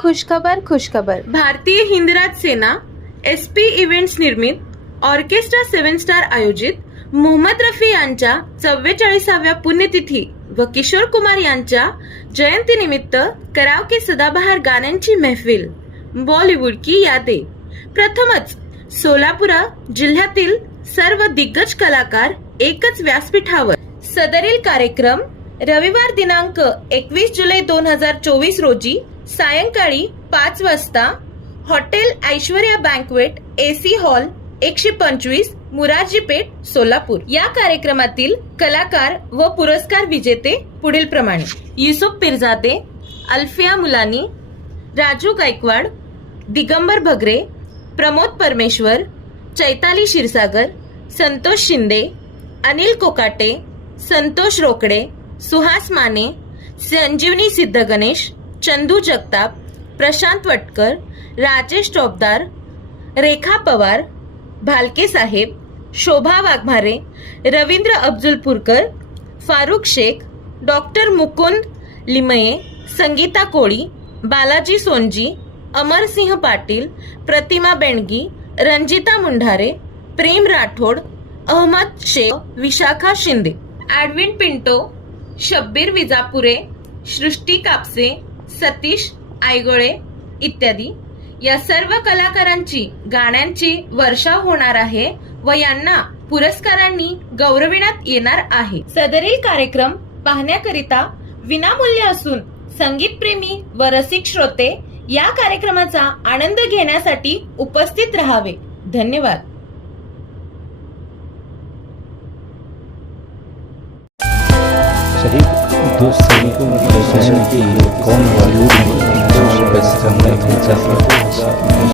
खुशखबर खुशखबर. भारतीय हिंदराज सेना SP events निर्मित orchestra 7 star आयोजित मोहम्मद रफी यांच्या 44व्या पुण्यतिथी व किशोर कुमार यांच्या जयंतीनिमित्त कराओके सदाबहार गाण्यांची महफिल बॉलिवूड की यादें. प्रथमच सोलापूर जिल्ह्यातील सर्व दिग्गज कलाकार एकच व्यासपीठावर. सदरील कार्यक्रम रविवार दिनांक 21 जुलै 2024 रोजी सायंकाळी 5 वाजता hotel Aishwarya banquet AC hall 125 Murarji Peth Solapur. या कार्यक्रमातील कलाकार व पुरस्कार विजेते पुढील प्रमाणे: युसुफ पिरजादे, अल्फिया मुलानी, राजू गायकवाड, दिगंबर भगरे, प्रमोद परमेश्वर, चैताली क्षीरसागर, संतोष शिंदे, अनिल कोकाटे, संतोष रोकडे, सुहास माने, संजीवनी सिद्धगणेश, चंदू जगताप, प्रशांत वटकर, राजेश टोपदार, रेखा पवार, भालके साहेब, शोभा वाघमारे, रवींद्र अफजुलपूरकर, फारुख शेख, डॉक्टर मुकुंद लिमये, संगीता कोळी, बालाजी सोनजी, अमरसिंह पाटील, प्रतिमा बेणगी, रंजिता मुंढारे, प्रेम राठोड, अहमद शेख, विशाखा शिंदे, ॲडविन पिंटो, शब्बीर विजापुरे, सृष्टी कापसे, सतीश आयगोळे इत्यादी या सर्व कलाकारांची गाण्यांची वर्षाव होणार आहे व यांना पुरस्कारांनी गौरविण्यात येणार आहे. सदरील कार्यक्रम पाहण्याकरिता विनामूल्य असून संगीतप्रेमी व रसिक श्रोते या कार्यक्रमाचा आनंद घेण्यासाठी उपस्थित राहावे. धन्यवाद. शहीद दोस्त सैनिकों के कौन बॉलीवुड में